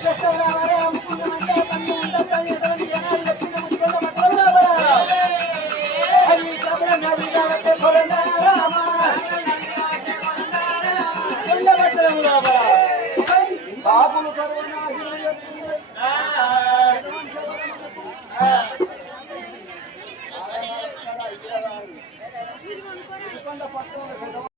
కష్టం రావాలి అమ్ముకున్నామంటే పన్ను ఉంటుంది ఎటువంటి జనాలు వచ్చిన ముట్టుకున్న పట్టణం రావాలి అది కబల నది కాబట్టి కొలందా రామ కొండ పట్టణం రావాలి బాబులు సర్వనాశనం